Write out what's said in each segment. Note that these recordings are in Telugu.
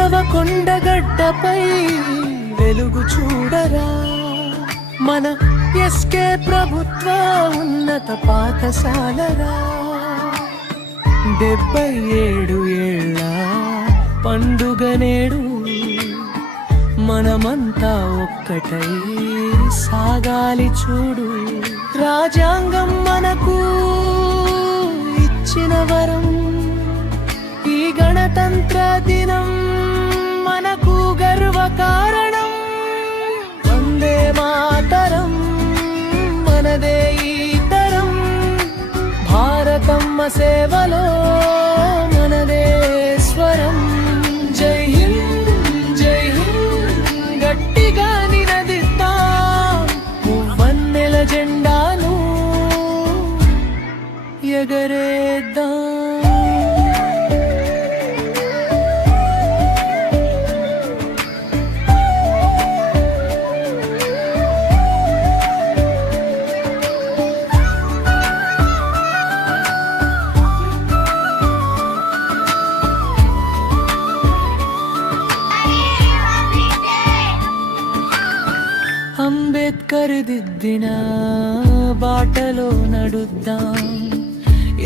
గౌరవ కొండగడ్డపై వెలుగు చూడరా మన ఎస్కే ప్రభుత్వ ఉన్నత పాఠశాలరా 77 ఏళ్ళ పండుగ నేడు మనమంతా ఒక్కటై సాగాలి చూడు. రాజ్యాంగం మనకు ఇచ్చిన వరం, ఈ గణతంత్ర దినం మనకు గర్వ కారణం. వందే మాతరం మనదే ఈ తరం, భారతమ్మ సేవలో మనదే స్వరం. జై హింద్ జై హింద్ గట్టిగా నినదిద్దాం, వన్నెల జెండాను ఎగరేద్దాం. అంబేద్కర్ దిద్దిన బాటలో నడుద్దాం,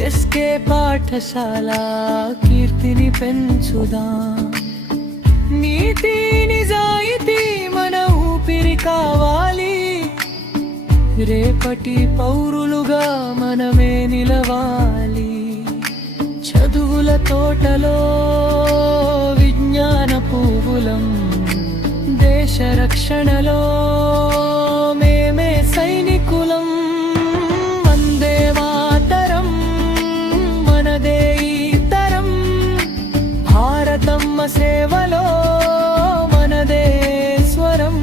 ఎస్కే పాఠశాల కీర్తిని పెంచుదాం. నీతి నిజాయితీ మన ఊపిరి కావాలి, రేపటి పౌరులుగా మనమే నిలవాలి. చదువుల తోటలో విజ్ఞాన పువ్వులం, దేశ రక్షణలో మేమే సైనికులం. వందే మాతరం మనదే ఈ తరం, భారతమ్మ సేవలో మనదే స్వరం.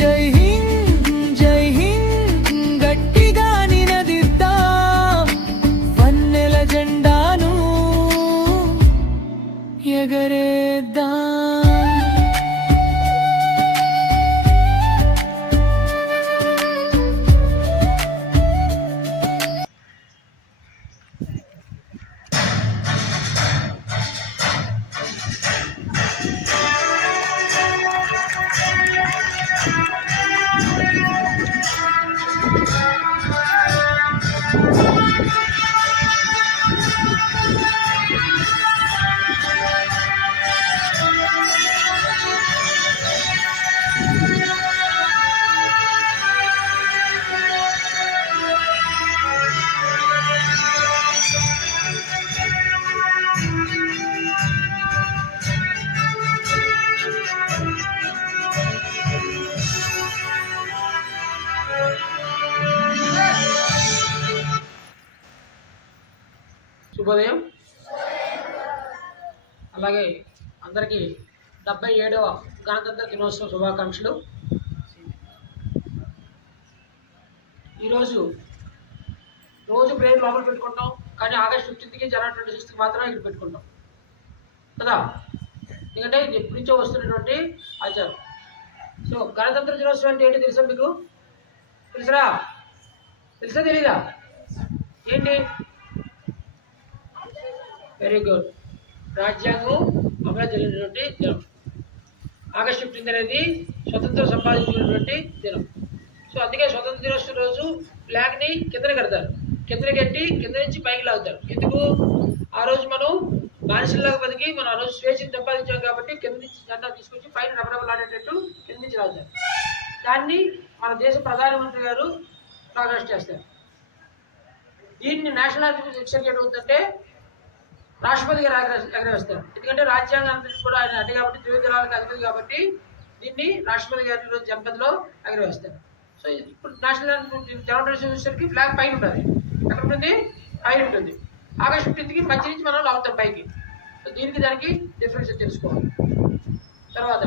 జై హింద్ జై హింద్ గట్టిగా నినదిద్దాం, వన్నెల జెండాను ఎగరేద్దాం. శుభోదయం. అలాగే అందరికీ 77వ గణతంత్ర దినోత్సవ శుభాకాంక్షలు. ఈరోజు రోజు ప్రేయర్ లోపల పెట్టుకుంటాం, కానీ ఆగస్ట్ 15కి జనవరి 26కి మాత్రమే ఇక్కడ పెట్టుకుంటాం కదా, ఎందుకంటే ఇది ఎప్పటి నుంచో వస్తున్నటువంటి ఆచారం. సో గణతంత్ర దినోత్సవం అంటే ఏంటి తెలుసా మీకు? తెలుసా తెలీదా? ఏంటి? Very good. రాజ్యాంగం అమలు జరిగినటువంటి దినం. ఆగస్ట్ 15 అనేది స్వతంత్రం సంపాదించినటువంటి దినం. సో అందుకే స్వతంత్ర దినోత్సవం రోజు ఫ్లాగ్ని కిందన కడతారు, కిందన కట్టి కింద నుంచి పైకి లాగుతారు. ఎందుకు? ఆ రోజు మనం బానిసల్లాగా బతికి మనం ఆ రోజు స్వేచ్ఛను సంపాదించాం కాబట్టి కింద నుంచి జెండా తీసుకొచ్చి పైన రబరబలాడేటట్టు కింద నుంచి లాగుతారు. దాన్ని మన దేశ ప్రధానమంత్రి గారు ప్రారంభ చేస్తారు. దీన్ని నేషనల్ యాంథమ్ ఎక్స్టర్గేట్ అవుతుందంటే రాష్ట్రపతి గారు ఎగరవేస్తారు. ఎందుకంటే రాజ్యాంగానికి కూడా ఆయన అంటే కాబట్టి త్రివిధ అధిపతి కాబట్టి దీన్ని రాష్ట్రపతి గారి రోజు జనపదిలో ఎగరవేస్తారు. సో ఇప్పుడు నేషనల్ యాంథమ్ జనవరి వచ్చేసరికి ఫ్లాగ్ పైన ఉంటుంది. ఎక్కడ ఉంటుంది? పైన ఉంటుంది. ఆగస్ట్ 15కి మధ్య నుంచి మనం లాగుతాం పైకి. సో దీనికి దానికి డిఫరెన్స్ తెలుసుకోవాలి. తర్వాత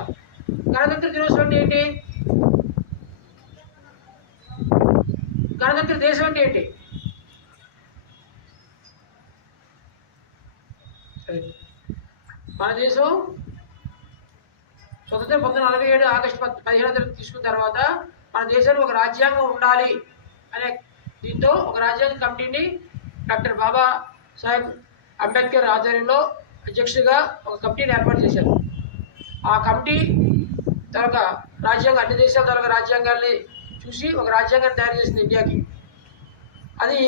గణతంత్ర దినోత్సవం అంటే ఏంటి? గణతంత్ర దేశం అంటే ఏంటి? మన దేశం స్వతంత్రం 1947 ఆగస్టు 15 తీసుకున్న తర్వాత మన దేశానికి ఒక రాజ్యాంగం ఉండాలి అనే దీంతో ఒక రాజ్యాంగ కమిటీని డాక్టర్ బాబాసాహెబ్ అంబేద్కర్ ఆధ్వర్యంలో అధ్యక్షుడిగా ఒక కమిటీని ఏర్పాటు చేశారు. ఆ కమిటీ తర్వాత రాజ్యాంగం అన్ని దేశాల తాలూకా రాజ్యాంగాల్ని చూసి ఒక రాజ్యాంగాన్ని తయారు చేసింది ఇండియాకి. అది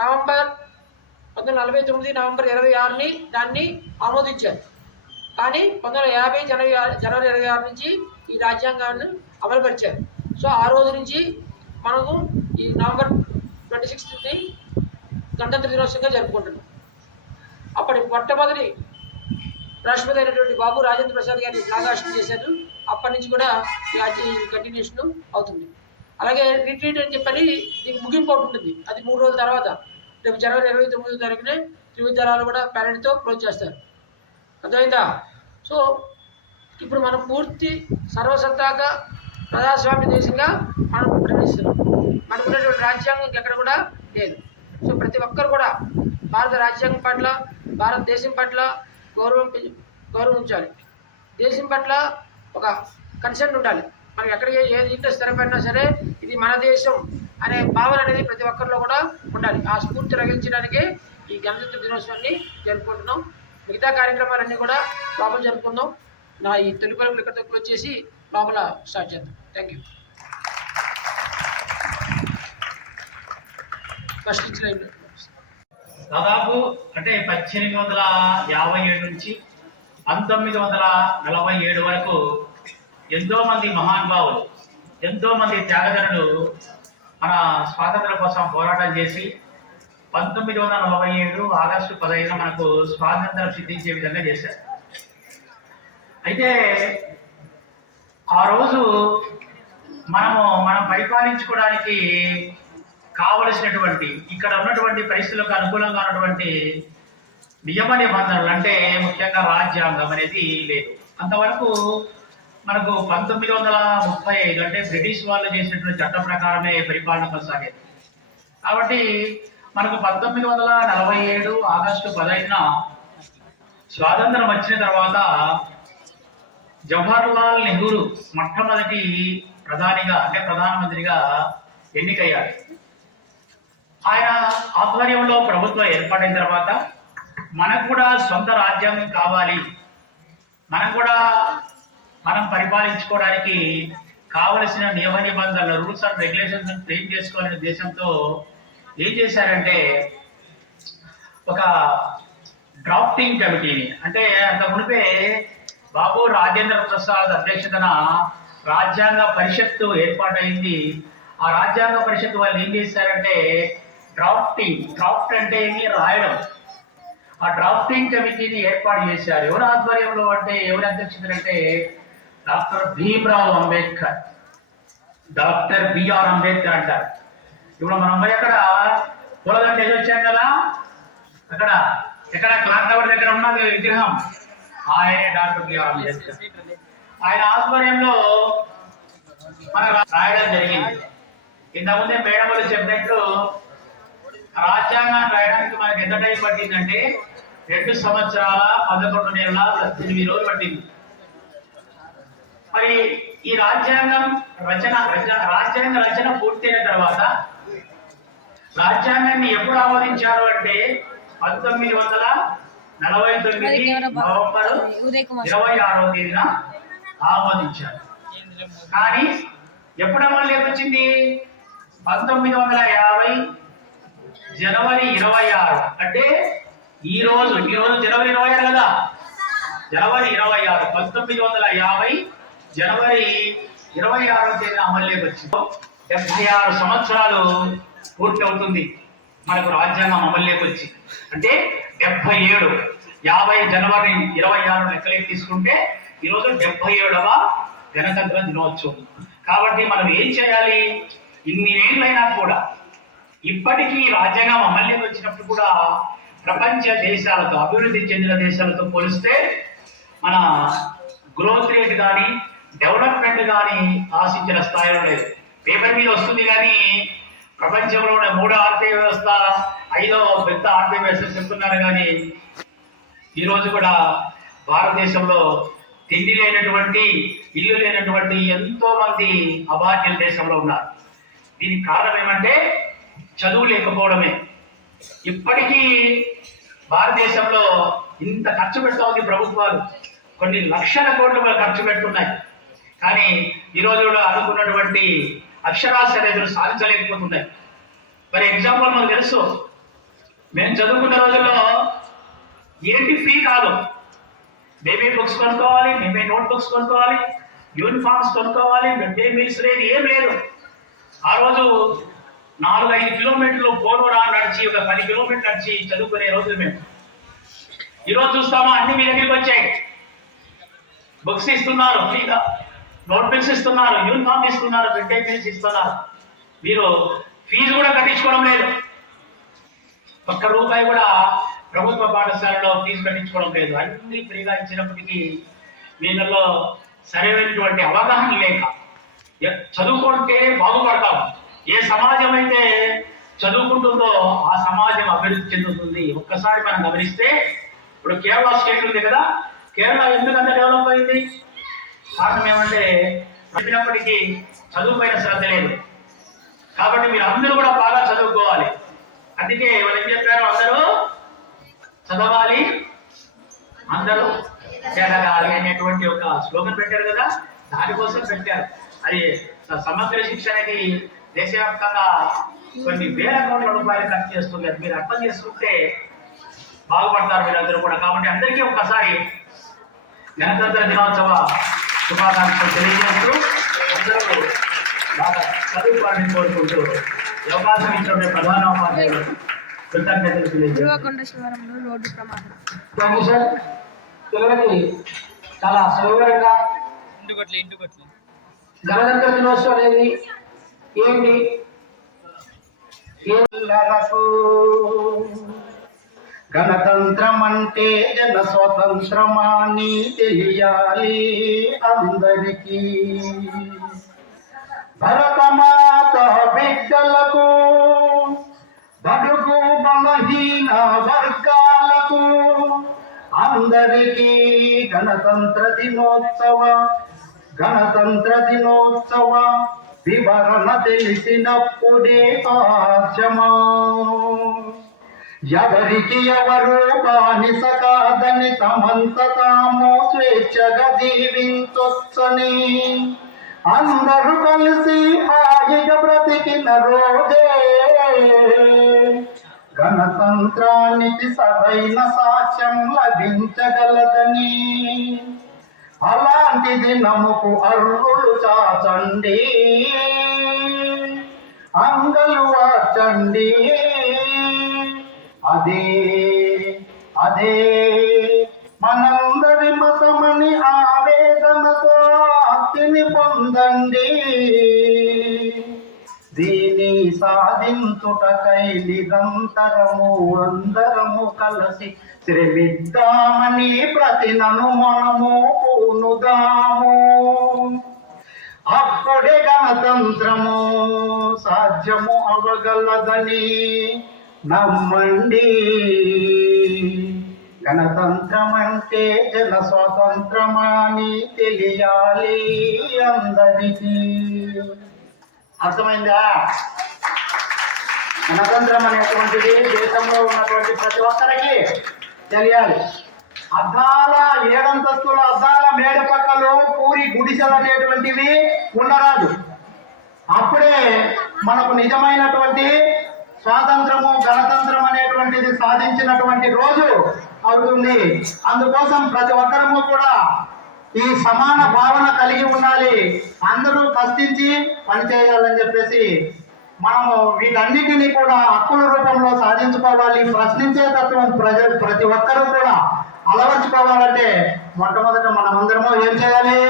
నవంబర్ 1949 నవంబర్ 26ని దాన్ని ఆమోదించారు. కానీ 1950 జనవరి 26 నుంచి ఈ రాజ్యాంగాన్ని అమలుపరిచారు. సో ఆ రోజు నుంచి మనము ఈ నవంబర్ 26ని గణతంత్ర దినోత్సవంగా జరుపుకుంటున్నాం. అప్పటి మొట్టమొదటి రాష్ట్రపతి అయినటువంటి బాబు రాజేంద్ర ప్రసాద్ గారిని ఫ్లాగ్ చేశారు. అప్పటి నుంచి కూడా ఈ కంటిన్యూషన్ అవుతుంది. అలాగే రిట్రీట్ అని చెప్పని దీనికి ముగింపు ఉంటుంది. అది 3 రోజుల తర్వాత రేపు జనవరి 29వ తారీఖునే త్రివిధ దళాలు కూడా ప్యారెడ్తో క్లోజ్ చేస్తారు. అర్థమైందా? సో ఇప్పుడు మనం పూర్తి సర్వసత్తాక ప్రజాస్వామ్య దేశంగా మనం ప్రకటిస్తున్నాం. మనకున్నటువంటి రాజ్యాంగం ఇంకెక్కడ కూడా లేదు. సో ప్రతి ఒక్కరు కూడా భారత రాజ్యాంగం పట్ల భారతదేశం పట్ల గౌరవించాలి. దేశం పట్ల ఒక కన్సర్న్ ఉండాలి. మనం ఎక్కడికి ఏది ఇంట్లో స్థిరపడినా సరే ఇది మన దేశం అనే భావన అనేది ప్రతి ఒక్కరిలో కూడా ఉండాలి. ఆ స్ఫూర్తి రగిలించడానికి ఈ గణతంత్ర దినోత్సవాన్ని జరుపుకుంటున్నాం. మిగతా కార్యక్రమాలన్నీ కూడా లోపల జరుపుకుందాం. నా ఈ తొలి పరుగులు ఇక్కడితో క్లోజ్ చేసి లోపల స్టార్ట్ చేద్దాం. Thank you. ఫస్ట్ ఇచ్చిన దాదాపు అంటే 1857 నుంచి 1947 వరకు ఎంతోమంది మహానుభావులు, ఎంతోమంది త్యాగధనులు మన స్వాతంత్రం కోసం పోరాటం చేసి 1947 ఆగస్టు 15 మనకు స్వాతంత్రం సిద్ధించే విధంగా చేశారు. అయితే ఆ రోజు మనం పరిపాలించుకోవడానికి కావలసినటువంటి ఇక్కడ ఉన్నటువంటి పరిస్థితులకు అనుకూలంగా ఉన్నటువంటి నియమ నిబంధనలు అంటే ముఖ్యంగా రాజ్యాంగం అనేది లేదు. అంతవరకు మనకు 1935 అంటే బ్రిటిష్ వాళ్ళు చేసినటువంటి చట్టం ప్రకారమే పరిపాలన కొనసాగేది. కాబట్టి మనకు 1947 ఆగస్టు 15న స్వాతంత్రం వచ్చిన తర్వాత జవహర్లాల్ నెహ్రూ మొట్టమొదటి ప్రధానమంత్రిగా ఎన్నికయ్యారు. ఆయన ఆధ్వర్యంలో ప్రభుత్వం ఏర్పడిన తర్వాత మనకు కూడా సొంత రాజ్యాంగం కావాలి, మనం పరిపాలించుకోవడానికి కావలసిన నియమ నిబంధనలు రూల్స్ అండ్ రెగ్యులేషన్స్ ఫ్రేమ్ చేసుకోవాలనే ఉద్దేశంతో ఏం చేశారంటే ఒక డ్రాఫ్టింగ్ కమిటీని, అంటే అంత మునిపే బాబు రాజేంద్ర ప్రసాద్ అధ్యక్షతన రాజ్యాంగ పరిషత్తు ఏర్పాటైంది. ఆ రాజ్యాంగ పరిషత్తు వాళ్ళు ఏం చేశారంటే డ్రాఫ్ట్ అంటే రాయడం, ఆ డ్రాఫ్టింగ్ కమిటీని ఏర్పాటు చేశారు. ఎవరి ఆధ్వర్యంలో అంటే ఎవరి అధ్యక్షతలు అంటే doctor Bhimrao Ambedkar, doctor BR Ambedkar అంటారు. ఇప్పుడు మనం పోయి అక్కడ పూలదండ వేసి వచ్చాం కదా, ఎక్కడ క్లాక్ టవర్ దగ్గర ఉన్న విగ్రహం ఆయన డాక్టర్ బిఆర్ అంబేద్కర్. ఆయన ఆధ్వర్యంలో మన రాయడం జరిగింది. ఇంతకుముందే మేడములు చెప్పినట్లు రాజ్యాంగాన్ని రాయడానికి మనకి ఎంత టైం పట్టిందంటే 2 సంవత్సరాల 11 నెలల 8 రోజులు పట్టింది. మరి ఈ రాజ్యాంగ రచన పూర్తయిన తర్వాత రాజ్యాంగాన్ని ఎప్పుడు ఆమోదించారు అంటే 1949 నవంబర్ 26వ తేదీన ఆమోదించారు. కానీ ఎప్పుడు అమలులోకి వచ్చింది? 1950 జనవరి 26, అంటే ఈ రోజు జనవరి 26 కదా, జనవరి 26 1950 జనవరి 26వ తేదీన అమలులోకి వచ్చింది. 76 సంవత్సరాలు పూర్తి అవుతుంది మనకు రాజ్యాంగం అమలులోకి వచ్చి. అంటే 77, 50 జనవరి 26 లెక్కలేకి తీసుకుంటే ఈరోజు 77వ గణతంత్ర దినోత్సవం. కాబట్టి మనం ఏం చేయాలి? ఇన్ని ఏళ్ళైనా కూడా ఇప్పటికీ రాజ్యాంగం అమలులోకి వచ్చినప్పుడు కూడా ప్రపంచ దేశాలతో, అభివృద్ధి చెందిన దేశాలతో పోలిస్తే మన గ్రోత్ రేట్ కానీ డెవలప్మెంట్ కానీ ఆశించిన స్థాయిలో లేదు. పేపర్ మీద వస్తుంది కానీ ప్రపంచంలోనే 3వ ఆర్థిక వ్యవస్థ 5వ పెద్ద ఆర్థిక వ్యవస్థ చెప్తున్నారు. కానీ ఈరోజు కూడా భారతదేశంలో తిండి లేనటువంటి, ఇల్లు లేనటువంటి ఎంతో మంది అభాగ్యుల దేశంలో ఉన్నారు. దీనికి కారణం ఏమంటే చదువు లేకపోవడమే. ఇప్పటికీ భారతదేశంలో ఇంత ఖర్చు పెడతా ఉంది ప్రభుత్వాలు. కొన్ని లక్షల కోట్లు ఖర్చు పెట్టున్నాయి. కానీ ఈ రోజు కూడా అనుకున్నటువంటి అక్షరాస్యతలు సాధించలేకపోతున్నాయి. ఫర్ ఎగ్జాంపుల్ మనకు తెలుసు, మేము చదువుకున్న రోజుల్లో ఏంటి ఫీ కాదు, మేమే బుక్స్ కొనుక్కోవాలి, మేమే నోట్ బుక్స్ కొనుక్కోవాలి, యూనిఫామ్స్ కొనుక్కోవాలి, మిడ్ డే మీల్స్ లేదు, ఏం లేదు. ఆ రోజు 4-5 కిలోమీటర్లు పోనూరా నడిచి, ఒక 10 కిలోమీటర్లు నడిచి చదువుకునే రోజులు మేము. ఈరోజు చూస్తామా, అన్ని మీ దగ్గరికి వచ్చాయి. బుక్స్ ఇస్తున్నారు ఫ్రీగా, నోట్ బుక్స్ ఇస్తున్నారు, యూనిఫామ్ ఇస్తున్నారు, మిడ్ డే మీల్స్ ఇస్తున్నారు. మీరు ఫీజు కూడా కట్టించుకోవడం లేదు. ఒక్క రూపాయి కూడా ప్రభుత్వ పాఠశాలలో ఫీజు కట్టించుకోవడం లేదు. అన్ని ఫ్రీగా ఇచ్చినప్పటికీ వీళ్ళలో సరైనటువంటి అవగాహన లేక, చదువుకుంటే బాగుపడతాం, ఏ సమాజం అయితే చదువుకుంటుందో ఆ సమాజం అభివృద్ధి చెందుతుంది. ఒక్కసారి మనం గమనిస్తే, ఇప్పుడు కేరళ స్టేట్ ఉంది కదా, కేరళ ఎందుకంత డెవలప్ అయింది? కారణం ఏమంటే చెప్పినప్పటికీ చదువుపైన శ్రద్ధ లేదు. కాబట్టి మీరు అందరూ కూడా బాగా చదువుకోవాలి. అందుకే వాళ్ళు ఏం చెప్పారు, అందరూ చదవాలి, అందరూ ఎదగాలి అనేటువంటి ఒక స్లోగన్ పెట్టారు కదా, దానికోసం పెట్టారు. అది సమగ్ర శిక్ష అనేది దేశవ్యాప్తంగా కొన్ని వేల కోట్ల రూపాయలు ఖర్చు చేస్తుంది. అది మీరు అర్థం చేసుకుంటే బాగుపడతారు మీరందరూ కూడా. కాబట్టి అందరికీ ఒక్కసారి గణతంత్ర దినోత్సవ శుభాకాంక్షలు తెలియజేస్తూ అందరూ బాగా చదువుకోవాలని కోరుకుంటూ అవకాశం ఇచ్చిన ప్రధాన ఉపాధ్యాయులు కృతజ్ఞతలు తెలియజేస్తాను. సార్, పిల్లలకి చాలా సులభంగా గణతంత్ర దినోత్సవం అనేది ఏంటి, గణతంత్రం అంటే జన స్వతంత్రమాని తెలియాలి అందరికీ. భరతమాత బిడ్డలకు, బడుగు బలహీన వర్గాలకు అందరికీ గణతంత్ర దినోత్సవ వివరణ తెలిసినప్పుడే సాధ్యమా. ఎవరికి ఎవరు బానిస కాదని, తమంత తాము స్వేచ్ఛగా జీవించొచ్చని అందరూ కలిసి హాయిగా బ్రతికిన రోజే గణతంత్రానికి సరైన సాక్ష్యం లభించగలదని. అలాంటి దినముకు అర్రులు చాచండి, అంగలు వాచండి. అదే అదే మనందరి మతమని ఆవేదనతో ఆర్తిని పొందండి. దీని సాధించుటకై నిరంతరము అందరము కలిసి శ్రమిద్దామని ప్రతినను మనము పూనుదాము. అప్పుడే గణతంత్రము సాధ్యము అవగలదని నమ్మండి. గణతంత్రం అంటే జన స్వాతంత్రమని తెలియాలి అందరికీ. అర్థమైందా? గణతంత్రం అనేటువంటిది దేశంలో ఉన్నటువంటి ప్రతి ఒక్కరికి తెలియాలి. అద్దాల 7 అంతస్తుల అద్దాల మేడ పక్కలో పూరి గుడిసెలు అనేటువంటివి ఉండరాదు. అప్పుడే మనకు నిజమైనటువంటి స్వాతంత్రము గణతంత్రం అనేటువంటిది సాధించినటువంటి రోజు అవుతుంది. అందుకోసం ప్రతి ఒక్కరము కూడా ఈ సమాన భావన కలిగి ఉండాలి. అందరూ కష్టించి పనిచేయాలని చెప్పేసి మనము వీటన్నిటినీ కూడా హక్కుల రూపంలో సాధించుకోవాలి. ప్రశ్నించే తత్వం ప్రతి ఒక్కరూ కూడా అలవర్చుకోవాలంటే మొట్టమొదట మనమందరము ఏం చేయాలి?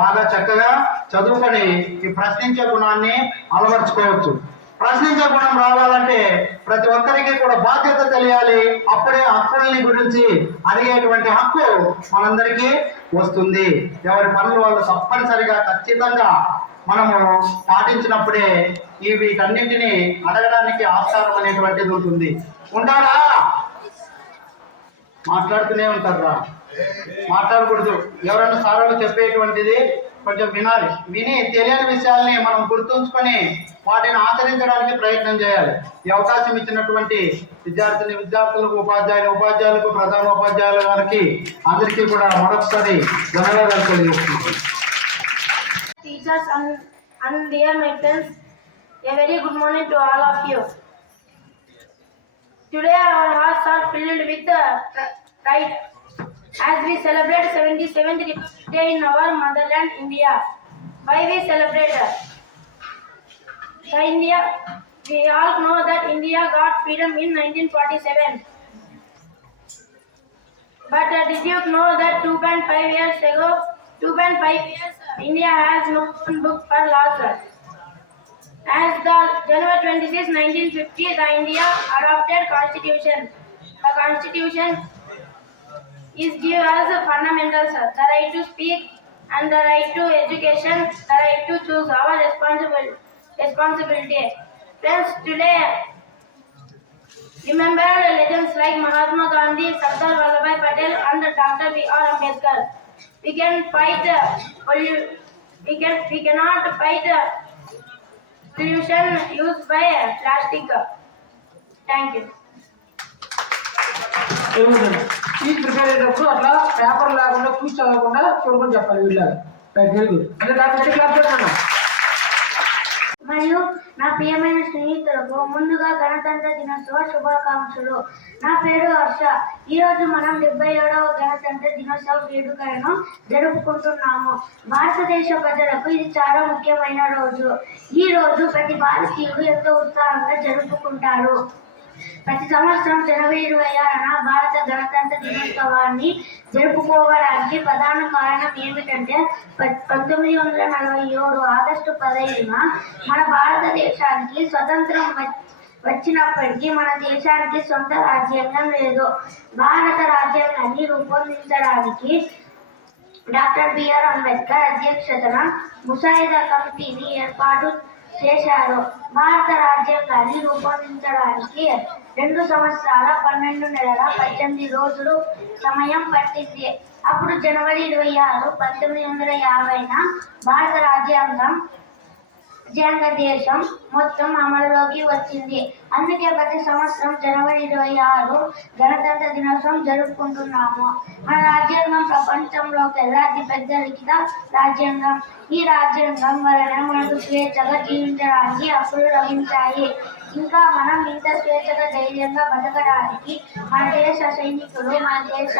బాగా చక్కగా చదువుకొని ఈ ప్రశ్నించే గుణాన్ని అలవర్చుకోవచ్చు. ప్రశ్నించే గుణం రావాలంటే ప్రతి ఒక్కరికి కూడా బాధ్యత తెలియాలి. అప్పుడే హక్కుల్ని గురించి అడిగేటువంటి హక్కు మనందరికీ వస్తుంది. ఎవరి పనులు వాళ్ళు తప్పనిసరిగా ఖచ్చితంగా మనము పాటించినప్పుడే ఈ వీటన్నింటినీ అడగడానికి ఆస్కారం అనేటువంటిది ఉంటుంది. ఉంటారా? మాట్లాడుతూనే ఉంటారా? మాట్లాడకూడదు. ఎవరన్నా సారాలు చెప్పేటువంటిది కొంచెం వినాలి. విని తెలియని విషయాల్ని మనం గుర్తుంచుకొని వాటిని ఆచరించడానికి ప్రయత్నం చేయాలి. ఈ అవకాశం ఇచ్చినటువంటి విద్యార్థులకు, ఉపాధ్యాయులకు, ప్రధానోపాధ్యాయుల గారికి అందరికీ కూడా మరొకసారి ధన్యవాదాలు తెలియజేస్తున్నాను. Teachers and dear my friends, a very good morning to all of you. Today our hearts are filled with pride as we celebrate 77th Republic Day in our motherland India. Why we celebrate India? We all know that India got freedom in 1947. But did you know that 2.5 years ago, India has no own book for laws. As the January 26, 1950, the India adopted Constitution. The Constitution is give us fundamentals, the right to speak and the right to education, the right to choose our responsibility. Friends, today remember legends like Mahatma Gandhi, Sardar Vallabhbhai Patel and Dr. B.R. Ambedkar. We cannot fight pollution used by plastic. Thank you. ఏముందండి స్పీచ్ ప్రిపేర్ అయ్యేటప్పుడు అట్లా పేపర్ లేకుండా చూసి చదవకుండా చూడకుండా చెప్పాలి వీళ్ళగా. Very good. అంటే దాని క్లాస్ చేస్తాను. మరియు నా ప్రియమైన స్నేహితులకు ముందుగా గణతంత్ర దినోత్సవ శుభాకాంక్షలు. నా పేరు హర్ష. ఈరోజు మనం 77వ గణతంత్ర దినోత్సవ వేడుకలను జరుపుకుంటున్నాము. భారతదేశ ప్రజలకు ఇది చాలా ముఖ్యమైన రోజు. ఈ రోజు ప్రతి భారతీయుడు ఎంతో ఉత్సాహంగా జరుపుకుంటారు. ప్రతి సంవత్సరం జనవరి 26న భారత గణతంత్ర దినోత్సవాన్ని జరుపుకోవడానికి ప్రధాన కారణం ఏమిటంటే 1947 ఆగస్టు 15న మన భారతదేశానికి స్వతంత్రం వచ్చినప్పటికీ మన దేశానికి సొంత రాజ్యాంగం లేదు. భారత రాజ్యాంగాన్ని రూపొందించడానికి డాక్టర్ బిఆర్ అంబేద్కర్ అధ్యక్షతన ముసాయిదా కమిటీని ఏర్పాటు చేశారు. భారత రాజ్యాంగాన్ని రూపొందించడానికి 2 సంవత్సరాల 12 నెలల 18 రోజులు సమయం పట్టింది. అప్పుడు జనవరి 26, 1950న భారత రాజ్యాంగ దేశం మొత్తం అమలులోకి వచ్చింది. అందుకే ప్రతి సంవత్సరం జనవరి 26 గణతంత్ర దినోత్సవం జరుపుకుంటున్నాము. మన రాజ్యాంగం ప్రపంచంలోకెల్లా అతిపెద్ద లిఖిత రాజ్యాంగం. ఈ రాజ్యాంగం వలన మనకు స్వేచ్ఛగా జీవించడానికి హక్కులు లభించాయి. ఇంకా మనం ఇంత స్వేచ్ఛగా ధైర్యంగా బతకడానికి మన దేశ సైనికులు, మన దేశ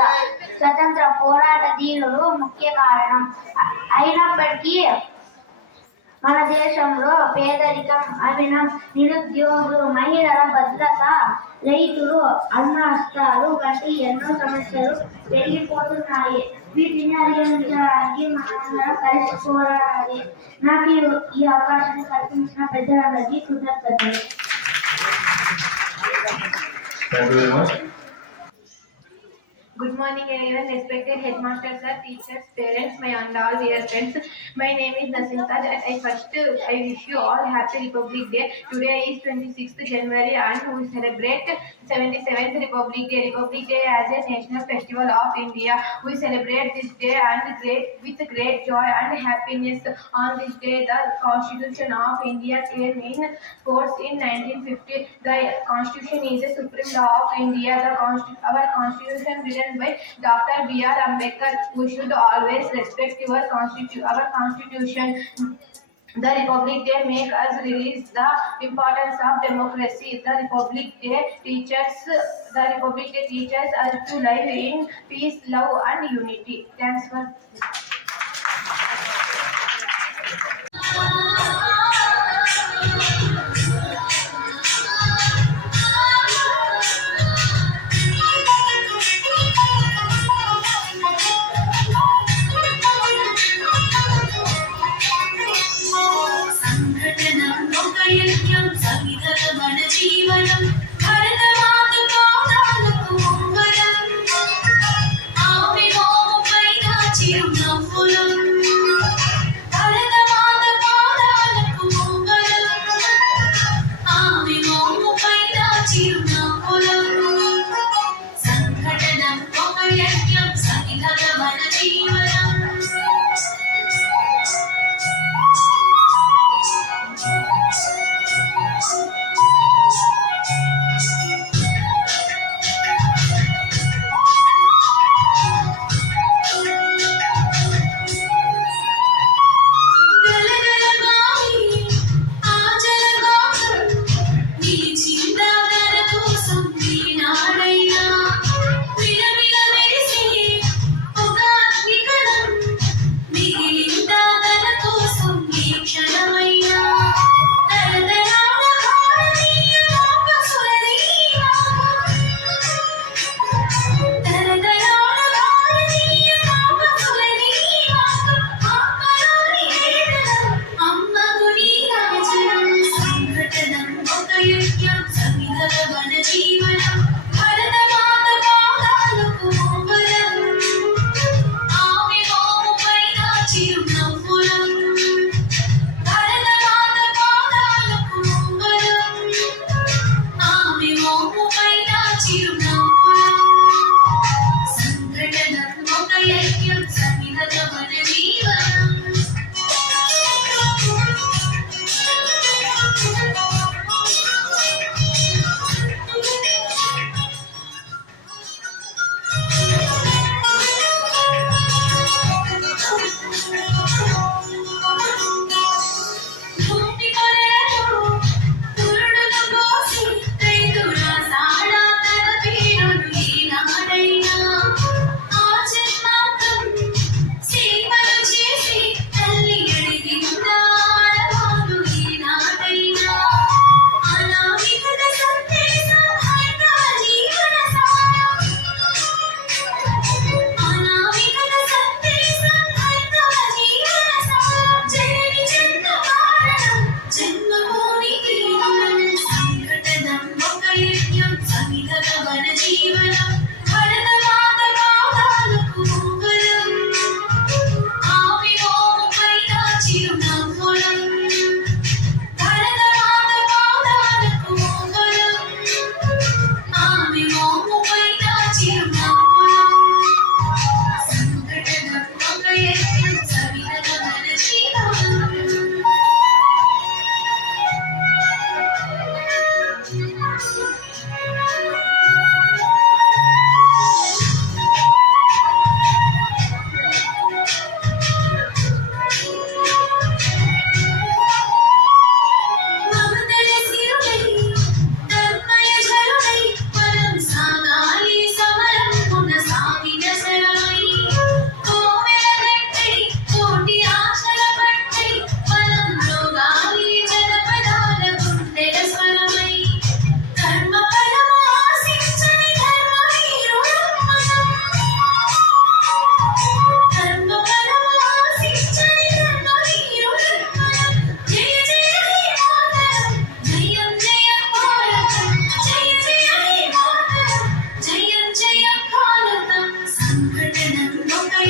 స్వతంత్ర పోరాట ధీరులు ముఖ్య కారణం. అయినప్పటికీ మన దేశంలో పేదరికం, అవినం, నిరుద్యోగులు, మహిళల భద్రత, రైతులు, అన్న నష్టాలు వంటి ఎన్నో సమస్యలు పెరిగిపోతున్నాయి. వీటిని అధిగమించడానికి మనందరం కలిసి పోరాడాలి. నాకు ఈ అవకాశాన్ని కల్పించిన పెద్దలందరికీ కృతజ్ఞతలు. Good morning everyone, respected headmaster sir, teachers, parents, my and all dear friends. My name is Nasinta. I wish you all happy Republic Day. Today is 26th January and we celebrate 77th Republic Day. Republic Day as a national festival of India. We celebrate this day and with great joy and happiness. On this day, the Constitution of India came in force in 1950. The Constitution is the supreme law of India. Our Constitution written by Dr. B.R. Ambedkar. We should always respect our Constitution. The Republic Day make us realize the importance of democracy. The Republic Day teaches us to live in peace, love and unity. Thanks for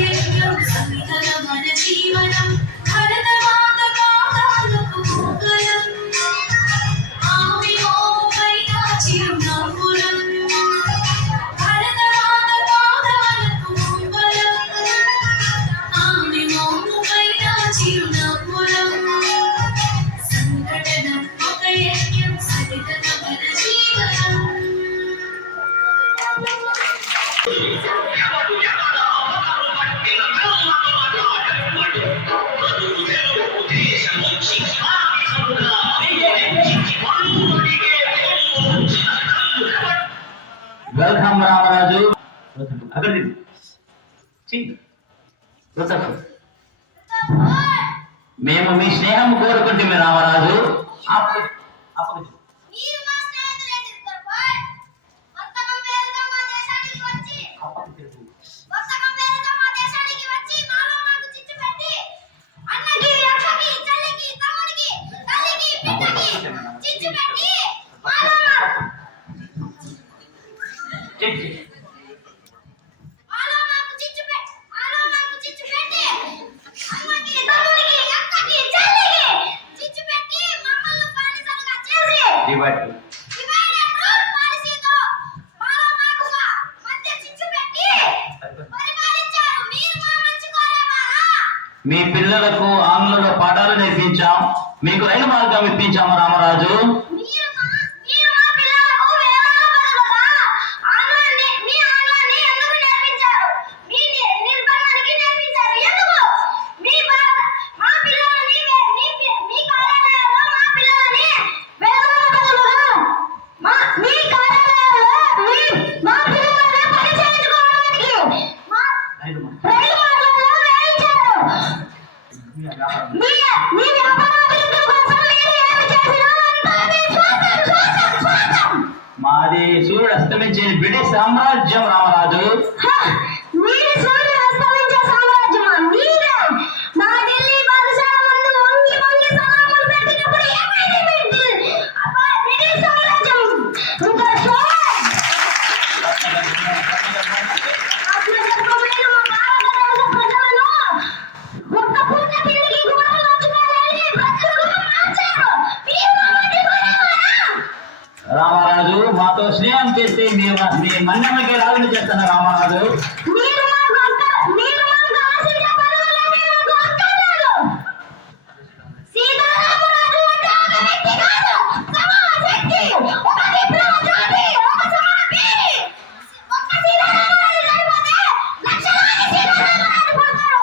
యజ్ఞం సమిధల మన జీవనం భరతమాత పాదాలకు మంగళం ఆమె మోముపైన చిరునవ్వులం భరతమాత పాదాలకు మంగళం ఆమె మోముపైన చిరునవ్వులం సంఘటనం ఒక యజ్ఞం సమిధల మన జీవనం వెల్కమ్ రామరాజు. అక్కడ మేము మీ స్నేహం కోరుకుంటే రామరాజు. మీరు మా స్నేహితులే తిరుపతి వర్తకం పేరుతో మా దేశానికి వచ్చి మాలో మాకు చిచ్చు పెట్టి అన్నకి అక్కకి చెల్లికి తమ్ముడికి తల్లికి బిడ్డకి చిచ్చు పెట్టి మాలో మాకు చిచ్చు పెట్టి అన్నకి తమ్ముడికి అక్కకి చెల్లికి చిచ్చు పెట్టి మమ్మల్ని బానిసలుగా చేసి డివైడెడ్ రూల్ పాలసీతో మాలో మాకుగా మధ్య చిచ్చు పెట్టి పరిపాలించారు. మీరు మా మంచి కోరేవారా? మీ పిల్లలకు ఆంగ్లంలో పాఠాలు నేర్పించాం, మీకు రైలు మార్గం ఇప్పించాము రామరాజు. మీరు మా పిల్లలకు వేదాల బదులుగా ఆంగ్లాన్ని ఎందుకు నేర్పించారు? మీ నిర్బంధానికి నేర్పించారు ఎందుకు? మా పిల్లలని మీ కార్యాలయాల్లో మా పిల్లలని వేదాల బదులుగా మీ కార్యాలయాల్లో మా పిల్లలని పరిచయించుకోవడానికి రైలు మార్గంలో వేయించారు. మీ వ్యాపారాభివృద్ధి కోసం మీరు ఏమి చేసినా అంతా మీ స్వార్థం. మాది సూర్యుడు అస్తమించే బ్రిటిష్ సామ్రాజ్యం రామరాజు. మీరు సూర్యుడు అస్తమించే సామ్రాజ్యమా? మీరే నా ఢిల్లీ బాదుషాల ముందు వంగి సలాములు పెట్టినప్పుడు ఏమైంది బ్రిటిష్ సామ్రాజ్యం? ఇంకా మీరు మా భారతదేశ ప్రజలను ఒక్క పూట తిండికి కూడా నొచ్చుకోలేని ప్రజలుగా మార్చారు. మీరు మా మంచి కోరేవారా? రామరాజు మాతో స్నేహం చేస్తే మీ మన్నెమ్మకి రాజుని చేస్తున్నా రామరాజు. మీరు మాకు ఆశించే పదవులన్నీ మాకు అక్కర్లేదు. సీతారామరాజు అంటే ఒక వ్యక్తి కాదు, సమాన శక్తి, ఒక విప్లవ జాతి, ఒక సమాన పీడి. ఒక్క సీతారామరాజు చనిపోతే లక్షలాది సీతారామరాజు పోతారు.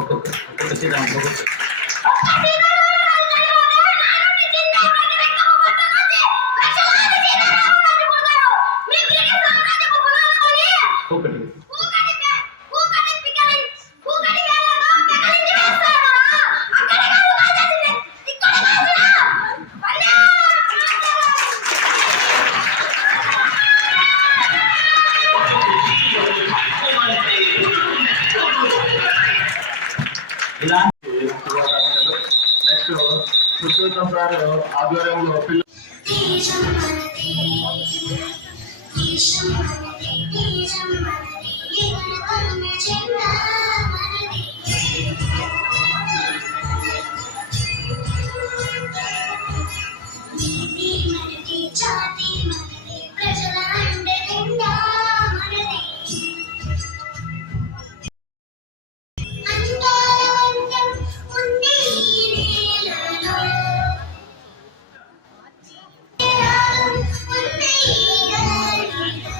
ఒక్క సీతారామరాజు చనిపోతే నా నుండి చిందే ప్రతి రక్తపు బొట్టు నుంచి లక్షలాది సీతారామరాజు పోతారు. మీ బ్రిటిష్ సామ్రాజ్యపు పునాదులని ఒకటి కూకటి వేలతో పెకలించి వేస్తారా? అక్కడ కాదు కాల్చేసింది, ఇక్కడ కాల్చరా? వందే ఇలా నెక్స్ట్ సుశ్రుతం గారు ఆధ్వర్యంలో తేజం మనదే దేశం మనదే తేజం మనదే ఎగురుతున్న జెండా మనదే నీతి మనదే జాతి మనదే ప్రజల అండదండా మనదే అందాల వంతం ఉంది ఈ నేలలో ఉంది ఈ గాలిలో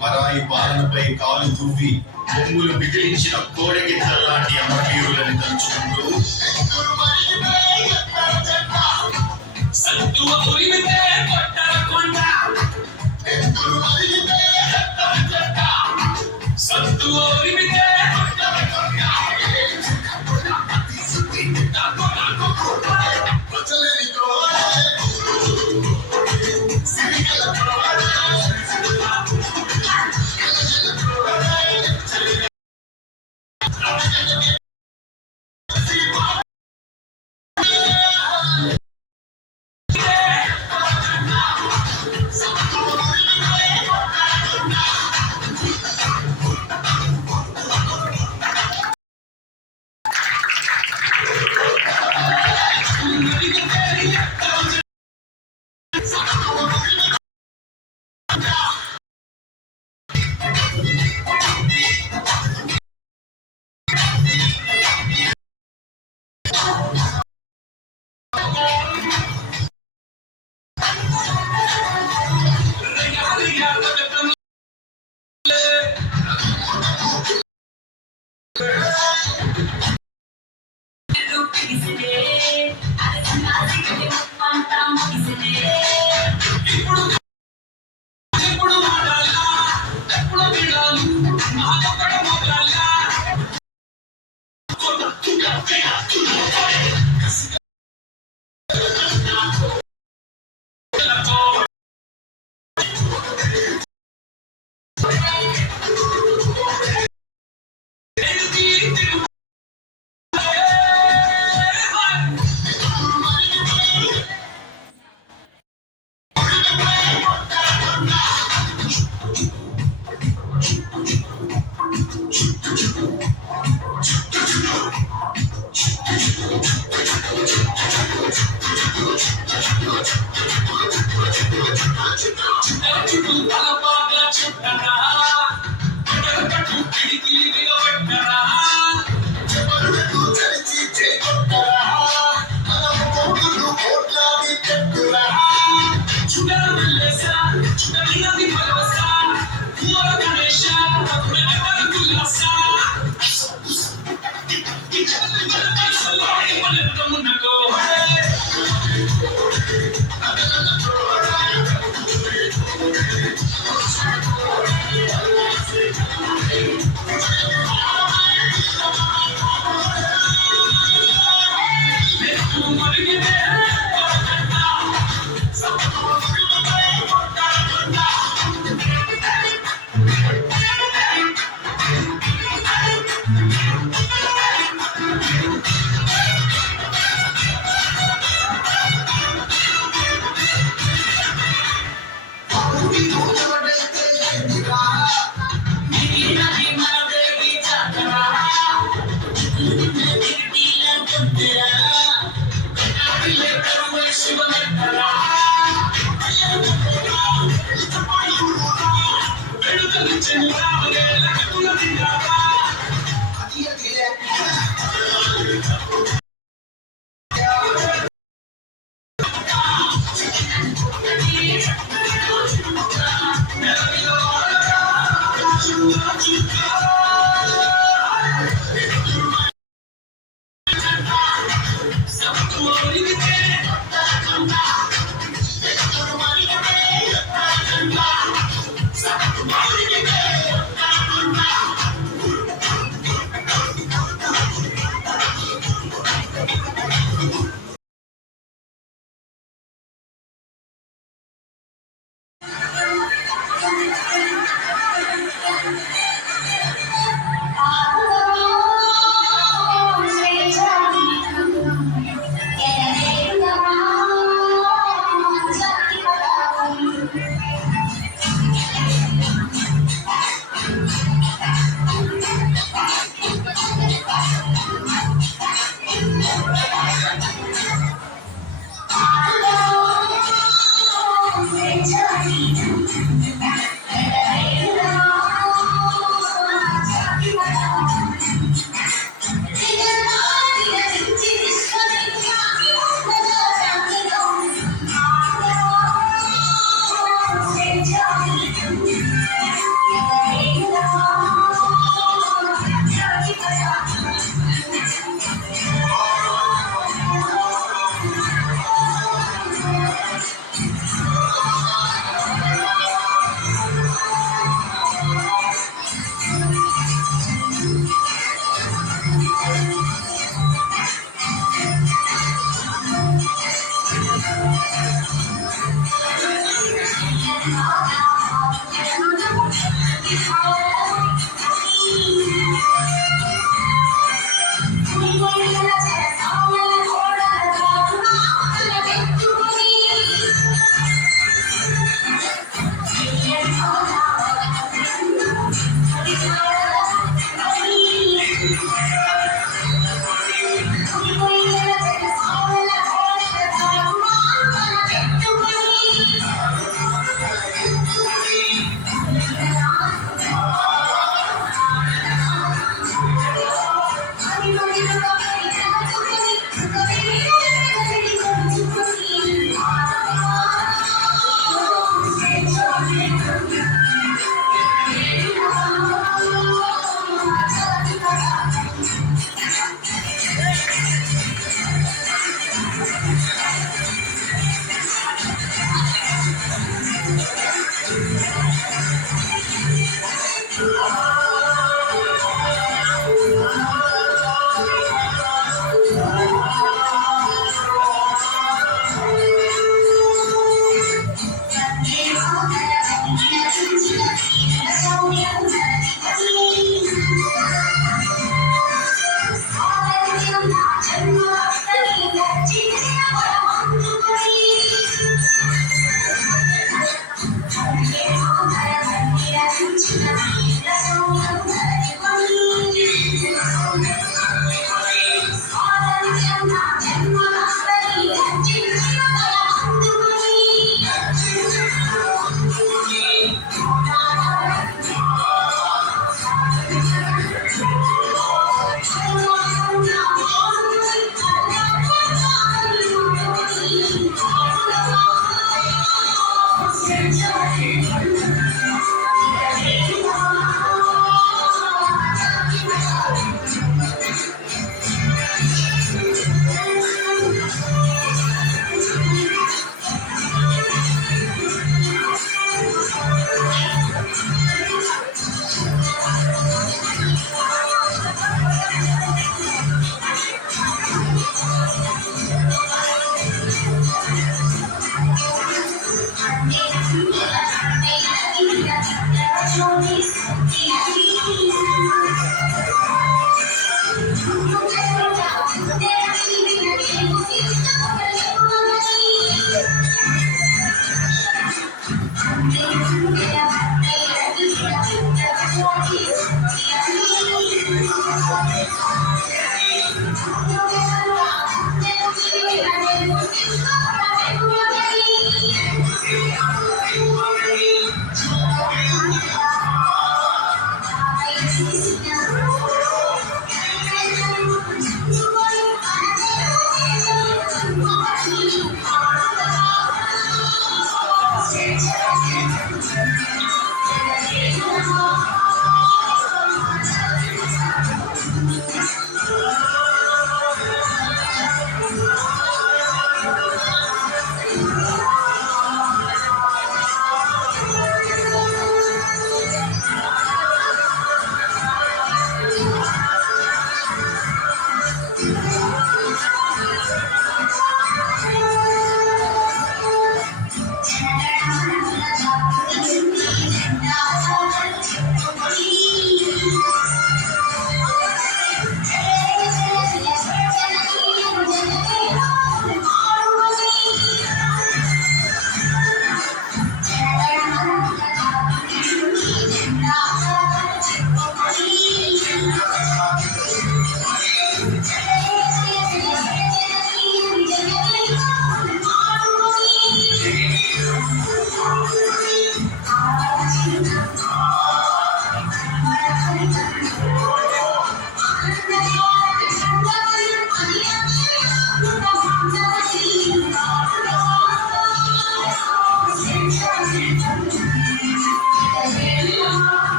పరాయి పాలనపై కాలు దువ్వి బొమ్ములు బిగిలించిన కోడెగిత్తల లాంటి అమరవీరులని తలుచుకుంటూ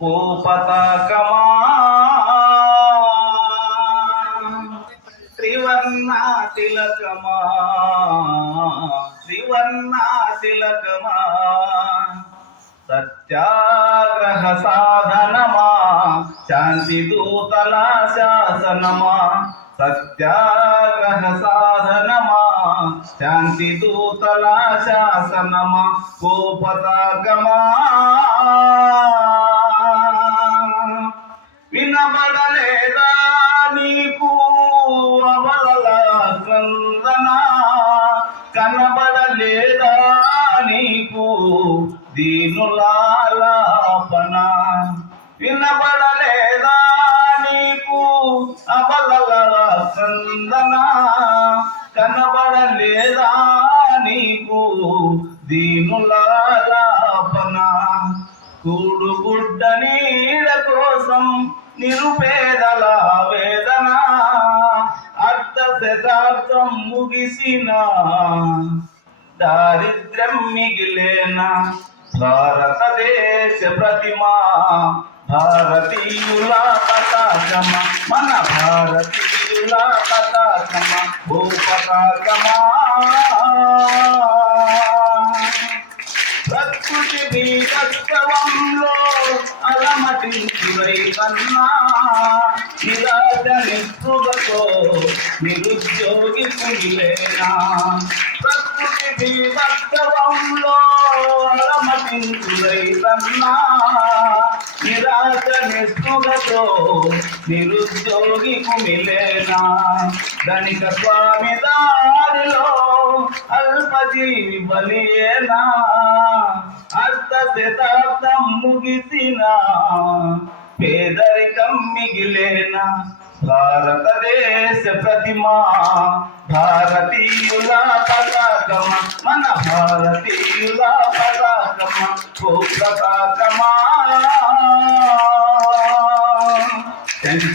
ఓ పతాకమా త్రివర్ణ తిలకమా త్రివర్ణ తిలకమా సత్యాగ్రహ సాధనమా శాంతి దూతల శాసనమా సత్యాగ్రహ సాధనమా శాంతి దూతల శాసనమా ఓ పతాకమా వినబడలేదా నీకు అవలల క్రందన కనబడలేదా నీకు దీనులాలాపన వినబడలేదా నీకు అవలల క్రందన కనబడలేదా నీకు దీనులాలాపన కూడుగుడ్డ నీడ కోసం నిరుపేదల వేదన అర్ధ శతాబ్దం ముగిసిన దారిద్ర్యం మిగిలేన భారతదేశ ప్రతిమా భారతీయుల పతాకమ మన భారతీయుల పతాకమ ఓ పతాకమా ప్రకృతి దీపత్వంలో అలమటించురై కన్నా నిరాజ నిస్పృహతో నిరుద్యోగి కుమిలేనా ప్రకృతి దీపత్వంలో అలమటించురై కన్నా నిరాజ నిస్పృహతో నిరుద్యోగి కుమిలేనా ధనిక స్వామి దారిలో అల్పజీవి బలియేనా అర్ధ శతాబ్దం ముగిసిన పేదరికం మిగిలేనా భారతదేశ ప్రతిమా భారతీయుల పతాకమ మన భారతీయుల పతాకమ ఓ పతాకమా థ్యాంక్ యూ.